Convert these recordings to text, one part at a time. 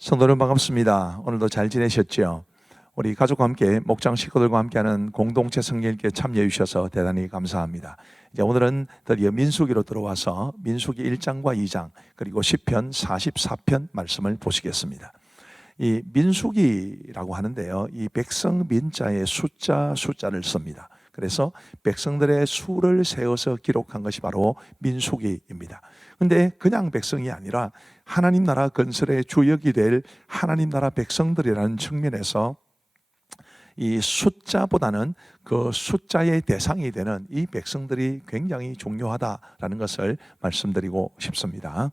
성도님 반갑습니다. 오늘도 잘 지내셨죠? 우리 가족과 함께 목장 식구들과 함께하는 공동체 성경읽기에 참여해 주셔서 대단히 감사합니다. 이제 오늘은 드디어 민수기로 들어와서 민수기 1장과 2장 그리고 시편 44편 말씀을 보시겠습니다. 이 민수기라고 하는데요, 이 백성 민자의 숫자를 씁니다. 그래서 백성들의 수를 세워서 기록한 것이 바로 민수기입니다. 근데 그냥 백성이 아니라 하나님 나라 건설의 주역이 될 하나님 나라 백성들이라는 측면에서 이 숫자보다는 그 숫자의 대상이 되는 이 백성들이 굉장히 중요하다라는 것을 말씀드리고 싶습니다.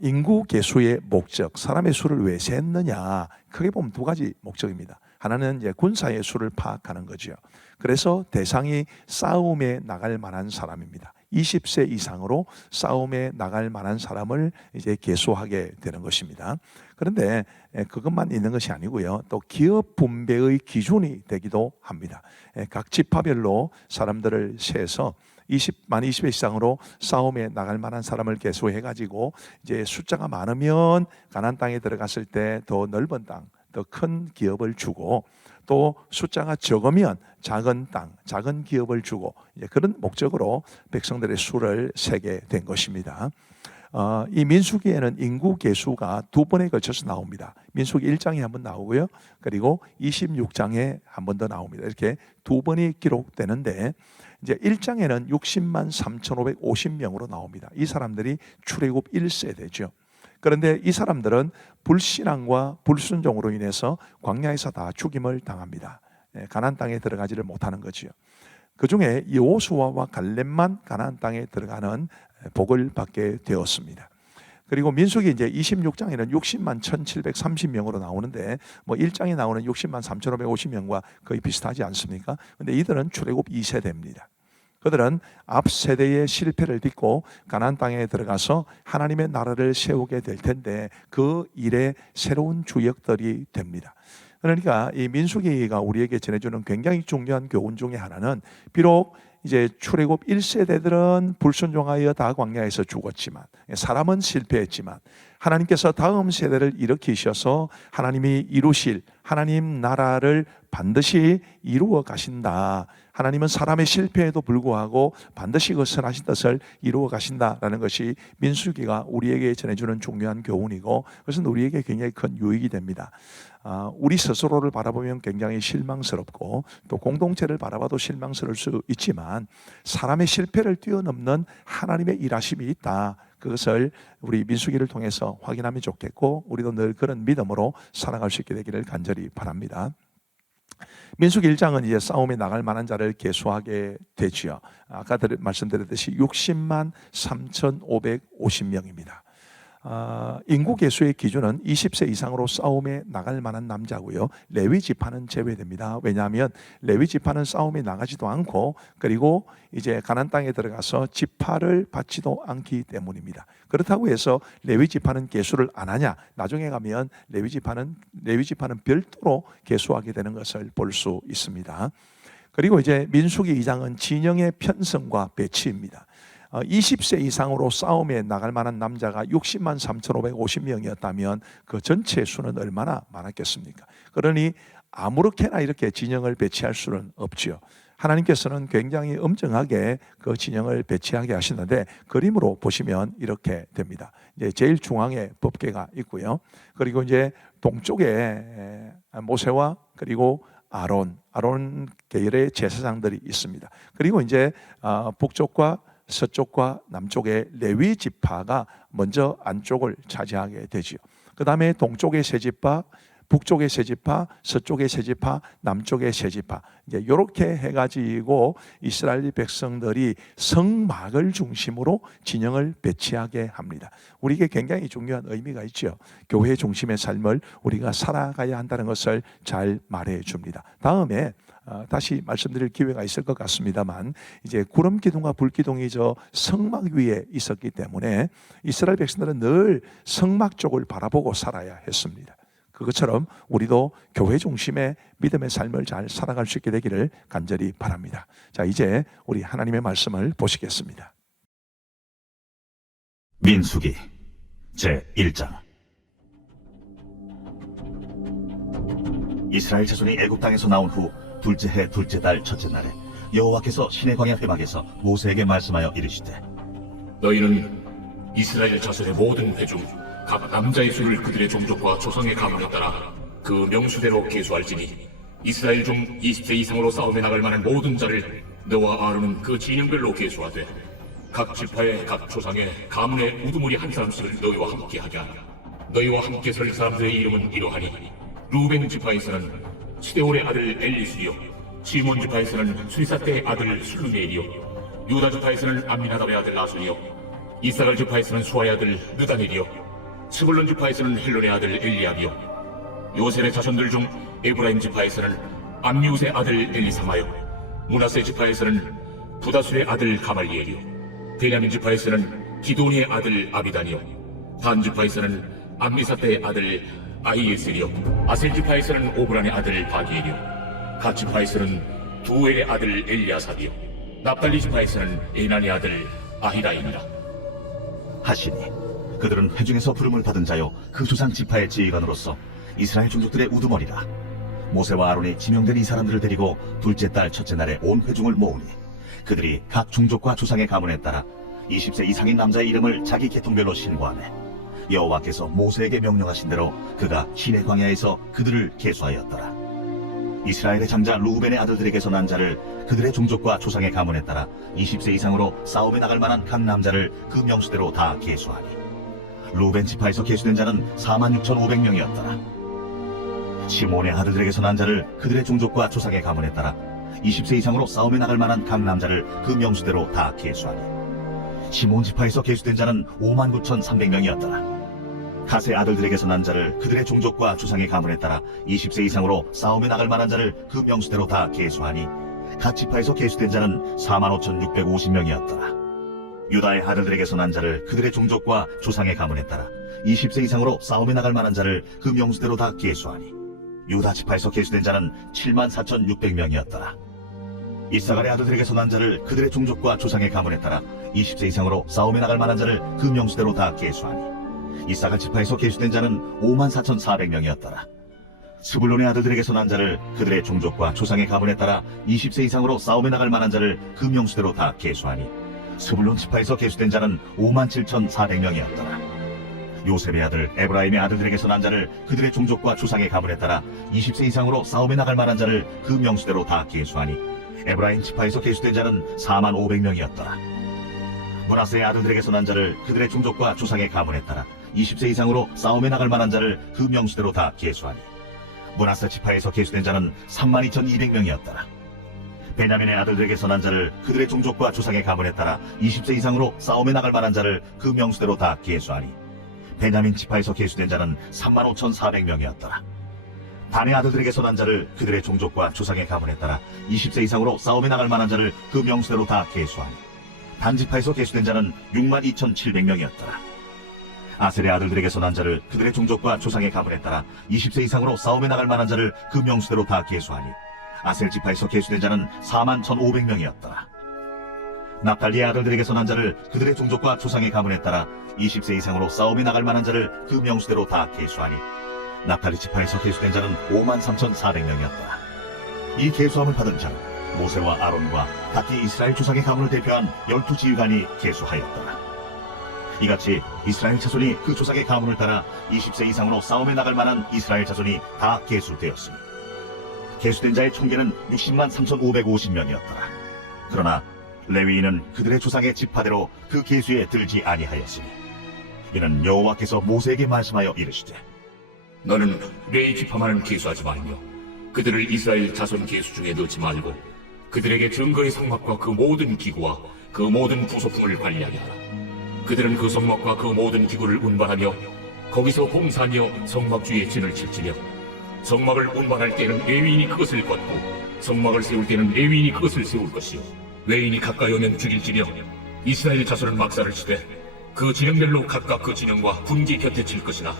인구 계수의 목적, 사람의 수를 왜 셌느냐, 크게 보면 두 가지 목적입니다. 하나는 이제 군사의 수를 파악하는 거죠. 그래서 대상이 싸움에 나갈 만한 사람입니다. 20세 이상으로 싸움에 나갈 만한 사람을 이제 계수하게 되는 것입니다. 그런데 그것만 있는 것이 아니고요, 또 기업 분배의 기준이 되기도 합니다. 각 지파별로 사람들을 세서 만 20세 이상으로 싸움에 나갈 만한 사람을 계수해가지고 이제 숫자가 많으면 가나안 땅에 들어갔을 때 더 넓은 땅, 더 큰 기업을 주고, 또 숫자가 적으면 작은 땅, 작은 기업을 주고, 이제 그런 목적으로 백성들의 수를 세게 된 것입니다. 이 민수기에는 인구 계수가 두 번에 걸쳐서 나옵니다. 민수기 1장에 한 번 나오고요, 그리고 26장에 한 번 더 나옵니다. 이렇게 두 번이 기록되는데, 이제 1장에는 60만 3,550명으로 나옵니다. 이 사람들이 출애굽 1세대죠. 그런데 이 사람들은 불신앙과 불순종으로 인해서 광야에서 다 죽임을 당합니다. 가나안 땅에 들어가지를 못하는 거지요. 그 중에 여호수아와 갈렙만 가나안 땅에 들어가는 복을 받게 되었습니다. 그리고 민수기 이제 26장에는 60만 1,730명으로 나오는데, 뭐 1장에 나오는 60만 3,550명과 거의 비슷하지 않습니까? 근데 이들은 출애굽 2세대입니다. 그들은 앞 세대의 실패를 딛고 가나안 땅에 들어가서 하나님의 나라를 세우게 될 텐데, 그 일에 새로운 주역들이 됩니다. 그러니까 이 민수기가 우리에게 전해주는 굉장히 중요한 교훈 중에 하나는, 비록 이제 출애굽 1세대들은 불순종하여 다 광야에서 죽었지만, 사람은 실패했지만, 하나님께서 다음 세대를 일으키셔서 하나님이 이루실 하나님 나라를 반드시 이루어 가신다. 하나님은 사람의 실패에도 불구하고 반드시 그 선하신 뜻을 이루어 가신다라는 것이 민수기가 우리에게 전해주는 중요한 교훈이고, 그것은 우리에게 굉장히 큰 유익이 됩니다. 우리 스스로를 바라보면 굉장히 실망스럽고, 또 공동체를 바라봐도 실망스러울 수 있지만, 사람의 실패를 뛰어넘는 하나님의 일하심이 있다. 그것을 우리 민수기를 통해서 확인하면 좋겠고, 우리도 늘 그런 믿음으로 살아갈 수 있게 되기를 간절히 바랍니다. 민수기 1장은 이제 싸움에 나갈 만한 자를 계수하게 되지요. 아까 말씀드렸듯이 60만 3,550명입니다. 인구 계수의 기준은 20세 이상으로 싸움에 나갈 만한 남자고요, 레위 지파는 제외됩니다. 왜냐하면 레위 지파는 싸움에 나가지도 않고, 그리고 이제 가나안 땅에 들어가서 지파를 받지도 않기 때문입니다. 그렇다고 해서 레위 지파는 계수를 안 하냐? 나중에 가면 레위 지파는 별도로 계수하게 되는 것을 볼 수 있습니다. 그리고 이제 민수기 2장은 진영의 편성과 배치입니다. 20세 이상으로 싸움에 나갈 만한 남자가 60만 3,550명이었다면 그 전체 수는 얼마나 많았겠습니까? 그러니 아무렇게나 이렇게 진영을 배치할 수는 없지요. 하나님께서는 굉장히 엄정하게 그 진영을 배치하게 하시는데, 그림으로 보시면 이렇게 됩니다. 이제 제일 중앙에 법궤가 있고요, 그리고 이제 동쪽에 모세와 그리고 아론 계열의 제사장들이 있습니다. 그리고 이제 북쪽과 서쪽과 남쪽의 레위 지파가 먼저 안쪽을 차지하게 되지요. 그 다음에 동쪽의 세 지파, 북쪽의 세 지파, 서쪽의 세 지파, 남쪽의 세 지파, 이제 이렇게 해가지고 이스라엘 백성들이 성막을 중심으로 진영을 배치하게 합니다. 우리에게 굉장히 중요한 의미가 있죠. 교회 중심의 삶을 우리가 살아가야 한다는 것을 잘 말해 줍니다. 다음에 다시 말씀드릴 기회가 있을 것 같습니다만, 이제 구름 기둥과 불 기둥이 저 성막 위에 있었기 때문에 이스라엘 백성들은 늘 성막 쪽을 바라보고 살아야 했습니다. 그것처럼 우리도 교회 중심의 믿음의 삶을 잘 살아갈 수 있게 되기를 간절히 바랍니다. 자, 이제 우리 하나님의 말씀을 보시겠습니다. 민수기 제1장. 이스라엘 자손이 애굽 땅에서 나온 후 둘째 해 둘째 달 첫째 날에 여호와께서 시내 광야 회막에서 모세에게 말씀하여 이르시되 너희는 이스라엘 자손의 모든 회 중 각 남자의 수를 그들의 종족과 조상의 가문에 따라 그 명수대로 계수할지니 이스라엘 중 20세 이상으로 싸움에 나갈 만한 모든 자를 너와 아론은 그 진영별로 계수하되 각 지파의 각 조상의 가문의 우두머리 한 사람씩을 너희와 함께 하게 하라. 너희와 함께 설 사람들의 이름은 이러하니 루벤 지파에서는 시데올의 아들 엘리술이요 시몬 지파에서는 수리사떼의 아들 술루메엘이요 유다 지파에서는 암미나답의 아들 나손이요 이사갈 지파에서는 수아의 아들 느다넬이요 스불론 지파에서는 헬론의 아들 엘리압이요 요셉의 자손들 중 에브라임 지파에서는 암미우스의 아들 엘리사마요 므낫세 지파에서는 부다술의 아들 가말리엘이요 베냐민 지파에서는 기도니의 아들 아비단이요 단 지파에서는 암미사떼의 아들 아히에셀이요 아셀 지파에서는 오브란의 아들 바기엘이요 갓 지파에서는 두엘의 아들 엘리아삽이요 납달리 지파에서는 에난의 아들 아히라임이라. 하시니 그들은 회중에서 부름을 받은 자요 그 조상 지파의 지휘관으로서 이스라엘 종족들의 우두머리라. 모세와 아론이 지명된 이 사람들을 데리고 둘째 달 첫째 날에 온 회중을 모으니 그들이 각 종족과 조상의 가문에 따라 20세 이상인 남자의 이름을 자기 계통별로 신고하매 여호와께서 모세에게 명령하신 대로 그가 시내 광야에서 그들을 계수하였더라. 이스라엘의 장자 루벤의 아들들에게서 난 자를 그들의 종족과 조상의 가문에 따라 20세 이상으로 싸움에 나갈 만한 각 남자를 그 명수대로 다 계수하니 루벤 지파에서 계수된 자는 46,500명이었더라. 시몬의 아들들에게서 난 자를 그들의 종족과 조상의 가문에 따라 20세 이상으로 싸움에 나갈 만한 각 남자를 그 명수대로 다 계수하니 시몬 지파에서 계수된 자는 59,300명이었더라. 갓의 아들들에게서 난 자를 그들의 종족과 조상의 가문에 따라 20세 이상으로 싸움에 나갈 만한 자를 그 명수대로 다 계수하니 갓 지파에서 계수된 자는 45,650명이었더라. 유다의 아들들에게서 난 자를 그들의 종족과 조상의 가문에 따라 20세 이상으로 싸움에 나갈 만한 자를 그 명수대로 다 계수하니 유다 지파에서 계수된 자는 74,600명이었더라. 이사갈의 아들들에게서 난 자를 그들의 종족과 조상의 가문에 따라 20세 이상으로 싸움에 나갈 만한 자를 그 명수대로 다 계수하니 이사갈 지파에서 계수된 자는 54,400명이었더라. 스불론의 아들들에게서 난 자를 그들의 종족과 조상의 가문에 따라 20세 이상으로 싸움에 나갈 만한 자를 그 명수대로 다 계수하니 스불론 지파에서 계수된 자는 57,400명이었더라. 요셉의 아들 에브라임의 아들들에게서 난 자를 그들의 종족과 조상의 가문에 따라 20세 이상으로 싸움에 나갈 만한 자를 그 명수대로 다 계수하니 에브라임 지파에서 계수된 자는 45,000명이었더라. 므낫세의 아들들에게서 난 자를 그들의 종족과 조상의 가문에 따라 20세 이상으로 싸움에 나갈 만한 자를 그 명수대로 다 계수하니 므낫세 지파에서 계수된 자는 32,200명이었더라. 베냐민의 아들들에게서 난 자를 그들의 종족과 조상의 가문에 따라 20세 이상으로 싸움에 나갈 만한 자를 그 명수대로 다 계수하니 베냐민 지파에서 계수된 자는 35,400명이었더라. 단의 아들들에게서 난 자를 그들의 종족과 조상의 가문에 따라 20세 이상으로 싸움에 나갈 만한 자를 그 명수대로 다 계수하니 단 지파에서 계수된 자는 62,700명이었더라. 아셀의 아들들에게서 난 자를 그들의 종족과 조상의 가문에 따라 20세 이상으로 싸움에 나갈 만한 자를 그 명수대로 다 계수하니 아셀 지파에서 계수된 자는 41,500명이었더라. 납달리의 아들들에게서 난 자를 그들의 종족과 조상의 가문에 따라 20세 이상으로 싸움에 나갈 만한 자를 그 명수대로 다 계수하니 납달리 지파에서 계수된 자는 53,400명이었더라. 이 계수함을 받은 자는 모세와 아론과 각기 이스라엘 조상의 가문을 대표한 12지휘관이 계수하였더라. 이같이 이스라엘 자손이 그 조상의 가문을 따라 20세 이상으로 싸움에 나갈 만한 이스라엘 자손이 다 계수되었으니 계수된 자의 총계는 603,550명이었더라. 그러나 레위인은 그들의 조상의 지파대로 그 계수에 들지 아니하였으니 이는 여호와께서 모세에게 말씀하여 이르시되 너는 레위 지파만은 계수하지 말며 그들을 이스라엘 자손 계수 중에 넣지 말고 그들에게 증거의 성막과 그 모든 기구와 그 모든 부속품을 관리하게 하라. 그들은 그 성막과 그 모든 기구를 운반하며 거기서 봉사하며 성막 주위에 진을 칠지며 성막을 운반할 때는 레위인이 그것을 걷고 성막을 세울 때는 레위인이 그것을 세울 것이요 외인이 가까이 오면 죽일지며 이스라엘 자손은 막사를 치되 그 진영별로 각각 그 진영과 분기 곁에 칠 것이나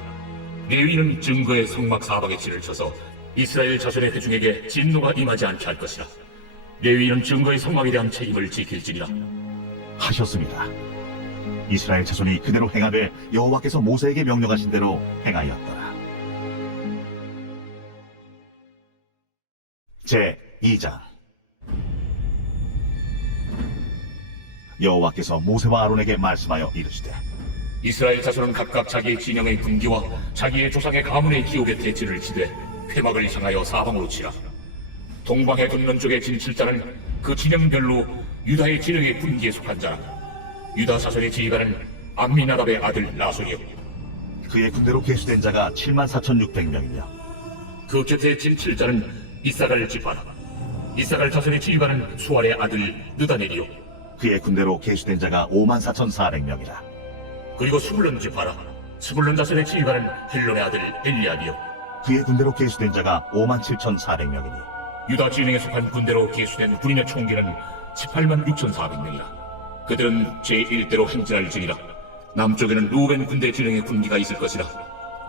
레위인은 증거의 성막 사방에 진을 쳐서 이스라엘 자손의 회중에게 진노가 임하지 않게 할 것이라. 레위인은 증거의 성막에 대한 책임을 지킬지니라 하셨습니다. 이스라엘 자손이 그대로 행하되 여호와께서 모세에게 명령하신 대로 행하였더라. 제 2장. 여호와께서 모세와 아론에게 말씀하여 이르시되 이스라엘 자손은 각각 자기의 진영의 군기와 자기의 조상의 가문의 기호 곁에 진을 치되 회막을 향하여 사방으로 치라. 동방의 동면 쪽의 진 7자는 그 진영별로 유다의 진영의 군기에 속한 자라. 유다 자손의 지휘관은 암미나답의 아들 나손이요, 그의 군대로 계수된 자가 74,600명이며 그 곁에 진 7자는 이사갈 지파라. 이사갈 자손의 지휘관은 수알의 아들 느다넬이요, 그의 군대로 계수된 자가 54,400명이라. 그리고 스불론 지파라. 스불론 자손의 지휘관은 헬론의 아들 엘리압이요, 그의 군대로 계수된 자가 57,400명이니 유다 진영에 속한 군대로 계수된 군인의 총기는 186,400명이라. 그들은 제1대로 행진할지니라. 남쪽에는 루벤 군대 진영의 군기가 있을 것이라.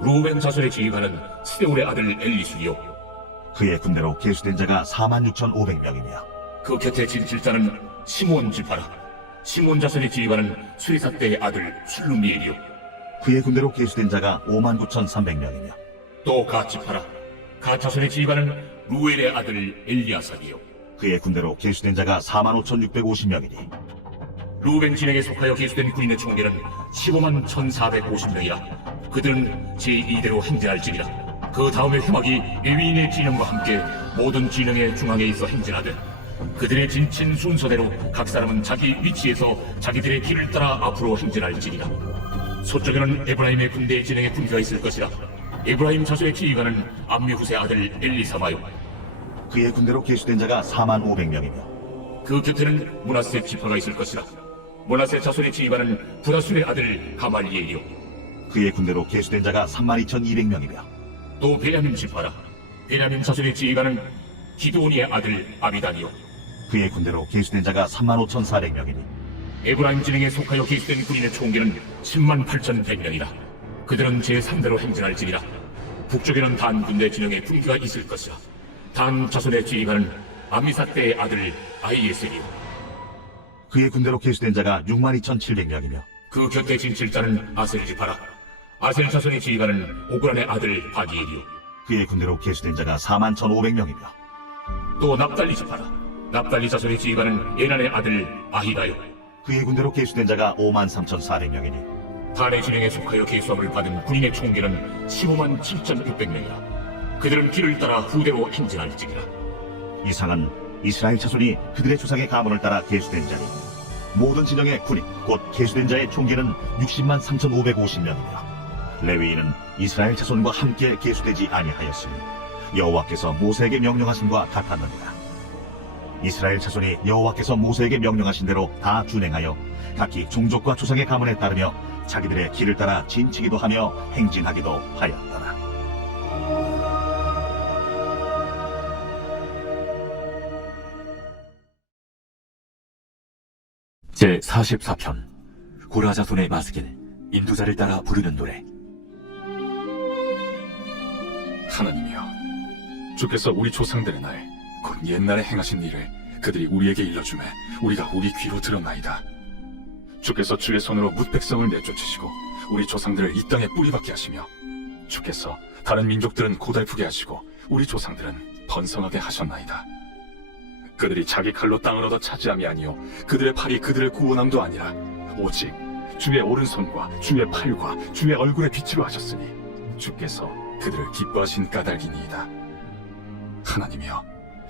루벤 자손의 지휘관은 스데울의 아들 엘리술이요, 그의 군대로 계수된 자가 46,500명이며 그 곁에 진 7자는 시몬 지파라. 시몬 자손의 지휘관은 수리사 때의 아들 술루미엘이요, 그의 군대로 계수된 자가 59,300명이며 또 갓 지파라. 갓 자손의 지휘관은 루엘의 아들 엘리아삽이요, 그의 군대로 계수된 자가 45,650명이니 루벤 진영에 속하여 계수된 군인의 총계는 151,450명이라. 그들은 제2대로 행진할지니라. 그 다음에 회막이 레위인의 진영과 함께 모든 진영의 중앙에 있어 행진하되 그들의 진친 순서대로 각 사람은 자기 위치에서 자기들의 길을 따라 앞으로 행진할지니라. 서쪽에는 에브라임의 군대의 진영의 군기가 있을 것이라. 에브라임 자손의 지휘관은 암미후세 아들 엘리사마요, 그의 군대로 계수된 자가 45,000명이며 그 곁에는 므낫세 지파가 있을 것이라. 므낫세 자손의 지휘관은 부다술의 아들 가말리엘이요, 그의 군대로 계수된 자가 32,200명이며 또 베냐민 지파라. 베냐민 자손의 지휘관은 기드온이의 아들 아비단이요, 그의 군대로 계수된 자가 35,400명이니 에브라임 진영에 속하여 계수된 군인의 총기는 108,100명이라. 그들은 제3대로 행진할지니라. 북쪽에는 단 군대 진영에 군기가 있을 것이라. 단 자손의 지휘관은 아미사 때의 아들 아이에셀이요, 그의 군대로 계수된 자가 62,700명이며 그 곁에 진 7자는 아셀 지파라. 아셀 자손의 지휘관은 오그란의 아들 바기엘이요, 그의 군대로 계수된 자가 41,500명이며 또 납달리 지파라. 납달리 자손의 지휘관은 에난의 아들 아히다요, 그의 군대로 계수된 자가 53,400명이니 단의 진영에 속하여 계수함을 받은 군인의 총기는 157,600명이라. 그들은 길을 따라 후대로 행진할지니라. 이상은 이스라엘 자손이 그들의 조상의 가문을 따라 계수된 자니 모든 진영의 군인 곧 계수된 자의 총기는 603,550명이며 레위인은 이스라엘 자손과 함께 계수되지 아니하였으니 여호와께서 모세에게 명령하심과 같았느니라. 이스라엘 자손이 여호와께서 모세에게 명령하신 대로 다 준행하여 각기 종족과 조상의 가문에 따르며 자기들의 길을 따라 진치기도 하며 행진하기도 하였더라. 제44편 고라 자손의 마스길 인도자를 따라 부르는 노래. 하나님이여, 주께서 우리 조상들의 날, 곧 옛날에 행하신 일을 그들이 우리에게 일러주매 우리가 우리 귀로 들었나이다. 주께서 주의 손으로 뭇 백성을 내쫓으시고 우리 조상들을 이 땅에 뿌리박게 하시며 주께서 다른 민족들은 고달프게 하시고 우리 조상들은 번성하게 하셨나이다. 그들이 자기 칼로 땅을 얻어 차지함이 아니요 그들의 팔이 그들을 구원함도 아니라 오직 주의 오른손과 주의 팔과 주의 얼굴의 빛으로 하셨으니 주께서 그들을 기뻐하신 까닭이니이다. 하나님이여,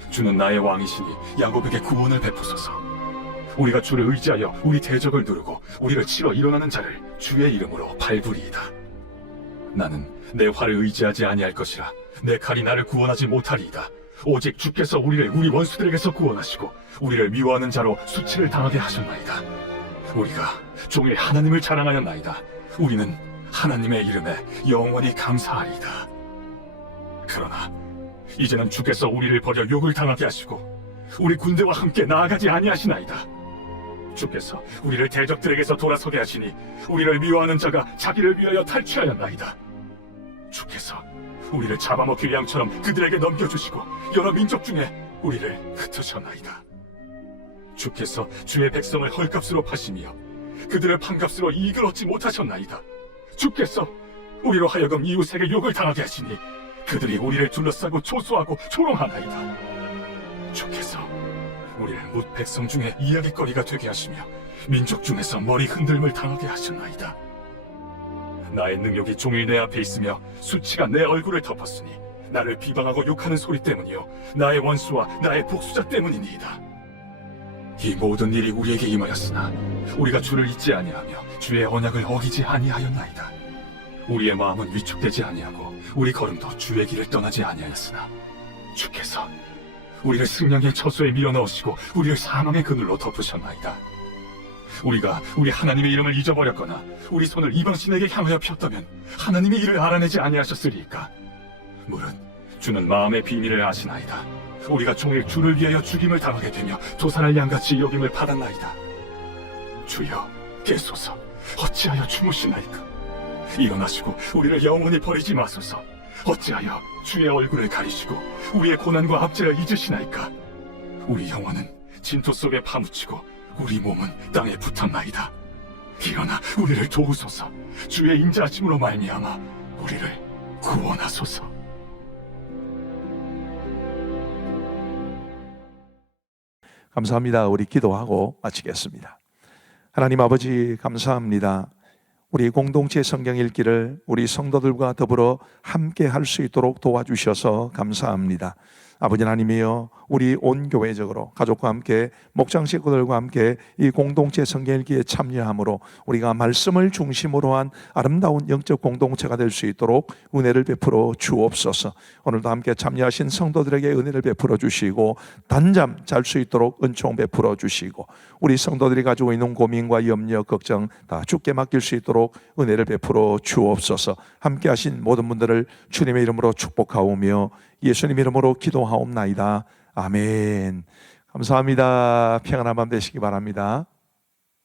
주는 나의 왕이시니 야곱에게 구원을 베푸소서. 우리가 주를 의지하여 우리 대적을 누르고 우리를 치러 일어나는 자를 주의 이름으로 밟으리이다. 나는 내 활을 의지하지 아니할 것이라 내 칼이 나를 구원하지 못하리이다. 오직 주께서 우리를 우리 원수들에게서 구원하시고 우리를 미워하는 자로 수치를 당하게 하셨나이다. 우리가 종일 하나님을 자랑하였나이다. 우리는 하나님의 이름에 영원히 감사하리이다. 그러나 이제는 주께서 우리를 버려 욕을 당하게 하시고 우리 군대와 함께 나아가지 아니하시나이다. 주께서 우리를 대적들에게서 돌아서게 하시니 우리를 미워하는 자가 자기를 위하여 탈취하였나이다. 주께서 우리를 잡아먹힐 양처럼 그들에게 넘겨주시고 여러 민족 중에 우리를 흩으셨나이다. 주께서 주의 백성을 헐값으로 파시며 그들을 판값으로 이익을 얻지 못하셨나이다. 주께서 우리로 하여금 이웃에게 욕을 당하게 하시니 그들이 우리를 둘러싸고 초소하고 조롱하나이다. 주께서 우리를 뭇 백성 중에 이야기거리가 되게 하시며 민족 중에서 머리 흔들림을 당하게 하셨나이다. 나의 능력이 종일 내 앞에 있으며 수치가 내 얼굴을 덮었으니 나를 비방하고 욕하는 소리 때문이요 나의 원수와 나의 복수자 때문이니이다. 이 모든 일이 우리에게 임하였으나 우리가 주를 잊지 아니하며 주의 언약을 어기지 아니하였나이다. 우리의 마음은 위축되지 아니하고 우리 걸음도 주의 길을 떠나지 아니하였으나 주께서 우리를 승량의 처소에 밀어넣으시고 우리를 사망의 그늘로 덮으셨나이다. 우리가 우리 하나님의 이름을 잊어버렸거나 우리 손을 이방신에게 향하여 폈다면 하나님이 이를 알아내지 아니하셨으리이까. 물은 주는 마음의 비밀을 아시나이다. 우리가 종일 주를 위하여 죽임을 당하게 되며 도살할 양같이 여김을 받았나이다. 주여 깨소서, 어찌하여 주무시나이까. 일어나시고 우리를 영원히 버리지 마소서. 어찌하여 주의 얼굴을 가리시고 우리의 고난과 압제를 잊으시나이까. 우리 영혼은 진토 속에 파묻히고 우리 몸은 땅에 붙었나이다. 일어나 우리를 도우소서. 주의 인자하심으로 말미암아 우리를 구원하소서. 감사합니다. 우리 기도하고 마치겠습니다. 하나님 아버지 감사합니다. 우리 공동체 성경 읽기를 우리 성도들과 더불어 함께 할 수 있도록 도와주셔서 감사합니다. 아버지 하나님이여, 우리 온 교회적으로 가족과 함께 목장 식구들과 함께 이 공동체 성경 읽기에 참여함으로 우리가 말씀을 중심으로 한 아름다운 영적 공동체가 될 수 있도록 은혜를 베풀어 주옵소서. 오늘도 함께 참여하신 성도들에게 은혜를 베풀어 주시고 단잠 잘 수 있도록 은총 베풀어 주시고 우리 성도들이 가지고 있는 고민과 염려, 걱정 다 주께 맡길 수 있도록 은혜를 베풀어 주옵소서. 함께 하신 모든 분들을 주님의 이름으로 축복하오며 예수님 이름으로 기도하옵나이다. 아멘. 감사합니다. 평안한 밤 되시기 바랍니다.